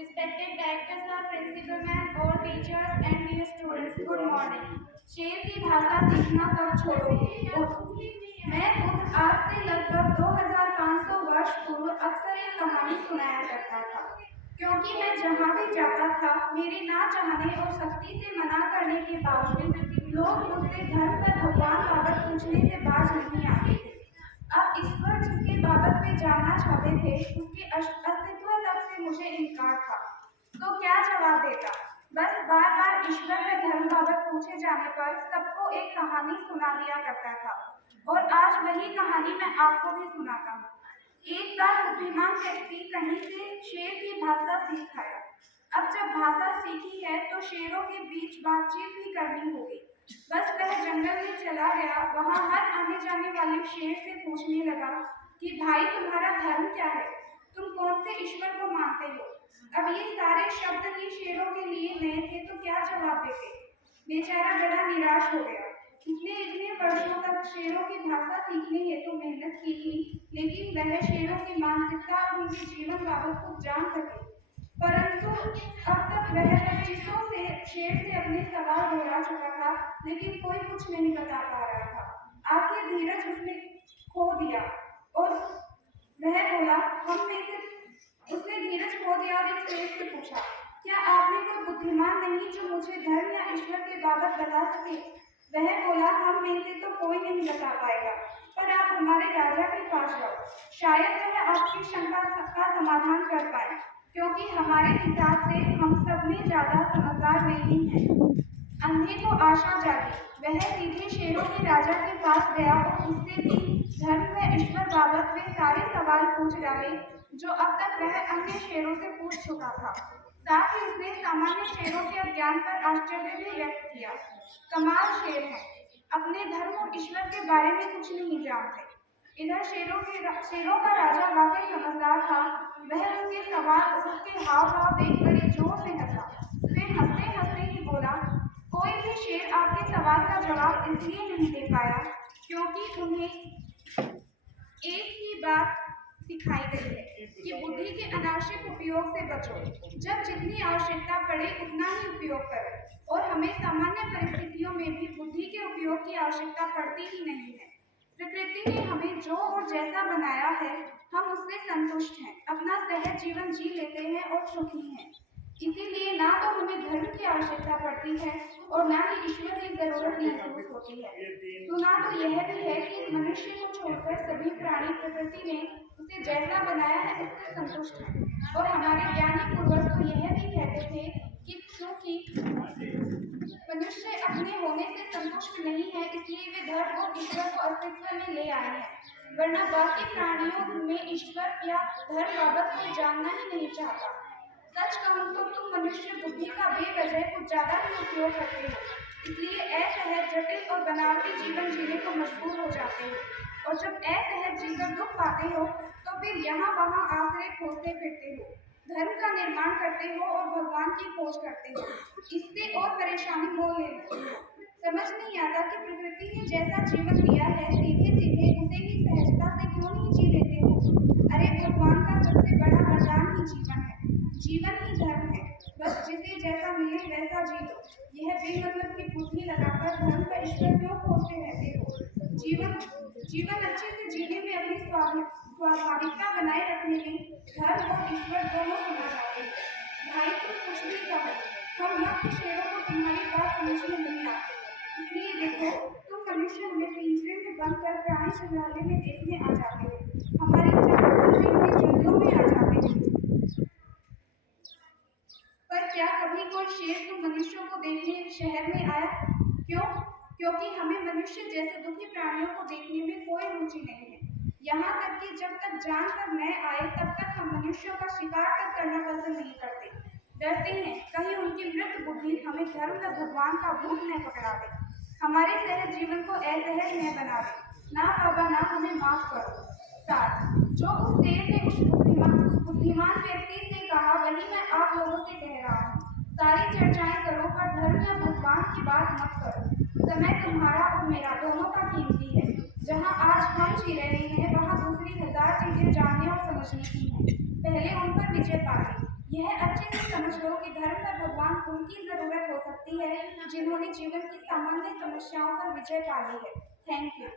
Respected director sir, principal ma'am, all teachers and dear students, good morning. शेर की भाषा सीखना कब छोड़ोगे? बुद्ध। मैं बुद्ध आज से लगभग 2500 वर्ष पूर्व अक्सर एक कहानी सुनाया करता था, क्योंकि मैं जहाँ भी जाता था मेरे ना चाहने और सख्ती से मना करने के बावजूद लोग मुझसे धर्म पर भगवान बाबत पूछने से बाज नहीं आते थे। अब ईश्वर जिसके बाबत वे जानना चाहते थे उसके अस्तित्व तक से मुझे इनकार था, तो क्या जवाब देता? बस बार बार ईश्वर व धर्म बाबत पूछे जाने पर सबको एक कहानी सुना दिया करता था, और आज वही कहानी मैं आपको भी सुनाता हूँ। एक बार बुद्धिमान व्यक्ति कहीं से शेर की भाषा सीख आया। अब जब भाषा सीखी है तो शेरों के बीच बातचीत भी करनी होगी। बस वह जंगल में चला गया। वहाँ हर आने जाने वाले शेर से पूछने लगा कि भाई तुम्हारा धर्म क्या है, तुम कौन से ईश्वर को मानते हो? अब ये सारे शब्द ही शेरों के लिए नए थे, तो क्या जवाब देते? बेचारा बड़ा निराश हो गया। इसने इतने वर्षों तक शेरों की भाषा सीखने हेतु मेहनत की थी, लेकिन वह शेरों की मानसिकता और उनके जीवन बाबत कुछ जान सके, परंतु अब तक वह 2500 से शेर से अपने सवाल दोहरा चुका था, लेकिन कोई कुछ नहीं बता पा रहा था। आखिर धीरज उसने खो दिया और वह बोला, उसने धीरज खो दिया और एक शेर से पूछा, क्या आप में कोई बुद्धिमान नहीं जो मुझे धर्म या ईश्वर के बाबत बता सके? वह बोला, हम में से तो कोई नहीं बता पाएगा, पर आप हमारे राजा के पास जाओ, शायद वह आपकी शंका का समाधान कर पाए, क्योंकि हमारे हिसाब से हम सब में ज्यादा समझदार नहीं हैं। अंधे को आशा जागी। वह सीधे शेरों के राजा के पास गया और उससे भी धर्म व ईश्वर बाबत वे सारे सवाल पूछ डाले जो अब तक वह अन्य शेरों से पूछ चुका था। साथ ही उसने सामान्य शेरों के अज्ञान पर आश्चर्य भी व्यक्त किया। कमाल शेर है, अपने धर्म और ईश्वर के बारे में कुछ नहीं जानते। इधर शेरों का राजा वाकई समझदार था। वह उसके सवाल और उसके हाव भाव देख बड़े जोर से हंसा। फिर हंसते हंसते ही बोला, कोई भी शेर आपके सवाल का जवाब इसलिए नहीं दे पाया क्योंकि उन्हें एक ही बात सिखाई गई है कि बुद्धि के अनावश्यक उपयोग से बचो। जब जितनी आवश्यकता पड़े उतना ही उपयोग करो, और हमें सामान्य परिस्थितियों में भी बुद्धि के उपयोग की आवश्यकता पड़ती ही नहीं है। प्रकृति ने हमें जो और जैसा बनाया है हम उससे संतुष्ट हैं, अपना सहज जीवन जी लेते हैं और सुखी हैं। इसीलिए ना तो हमें धर्म की आवश्यकता पड़ती है और ना ही ईश्वर की जरूरत महसूस होती है। सुना तो यह भी है कि मनुष्य को छोड़कर सभी प्राणी प्रकृति ने उसे जैसा बनाया है इससे संतुष्ट है, और हमारे ज्ञानी पूर्वज तो यह भी कहते थे कि क्योंकि मनुष्य अपने होने से संतुष्ट नहीं है इसलिए वे धर्म और ईश्वर को अस्तित्व में ले आए हैं, वरना बाकी प्राणियों में ईश्वर या धर्म बाबत कोई जानना ही नहीं चाहता। सच कहूं तो तुम मनुष्य बुद्धि का बेवजह कुछ ज्यादा ही उपयोग करते हो, इसलिए असहज जटिल और बनावटी जीवन जीने को मजबूर हो जाते हो, और जब असहज जीवन दुख पाते हो तो फिर यहाँ वहाँ आश्रय खोजते फिरते हो, धर्म का निर्माण करते हो और भगवान की खोज करते हो। इससे और परेशानी मोल लेते हो। समझ नहीं आता कि प्रकृति ने जैसा जीवन दिया है सीधे सीधे उसे ही सहजता से क्यों नहीं जी लेते हो? अरे भगवान का सबसे बड़ा वरदान ही जीवन है, जीवन ही धर्म है। बस जिसे जैसा मिले वैसा जी लो। यह बेमतलब की बुद्धि लगाकर धर्म का ईश्वर क्यों खोजते रहते हो? जीवन अच्छे से जीने में अपनी स्वाभाविकता बनाए रखने में धर्म और ईश्वर दोनों सुना जाते हैं। भाई तुम कुछ भी कहो, हम मस्त शेरों को तुम्हारी बात समझ में नहीं आती। इसलिए देखो, तुम मनुष्य हमें पिंजरे में बंद कर प्राणी संग्रहालय में देखने आ जाते हो, हमारे जानवर देखने जंगलों में आ जाते हो, पर क्या कभी कोई शेर तुम मनुष्यों को देखने शहर में आया? क्यों? क्योंकि हमें मनुष्य जैसे दुखी प्राणियों को देखने में कोई रुचि नहीं है। यहाँ तक कि जब तक जान पर न आए तब तक हम मनुष्यों का शिकार तक करना पसंद नहीं करते। डरते हैं कहीं उनकी मृत बुद्धि हमें धर्म व भगवान का भूत न पकड़ा दे, हमारे सहज जीवन को असहज न बना दे। ना बाबा ना, हमें माफ करो। साथ जो उस शेर ने उस बुद्धिमान व्यक्ति से कहा वही मैं आप लोगों से कह रहा हूँ। सारी चर्चाएं करो पर धर्म या भगवान की बात मत करो। समय तुम्हारा और मेरा दोनों का कीमती है। जहाँ आज हम जी रहे हैं वहाँ दूसरी 1000 चीजें जानने और समझने की हैं। पहले उन पर विजय पा ली, यह अच्छे से समझ लो कि धर्म में भगवान उनकी जरूरत हो सकती है जिन्होंने जीवन की सामान्य समस्याओं पर विजय पा ली है। Thank you.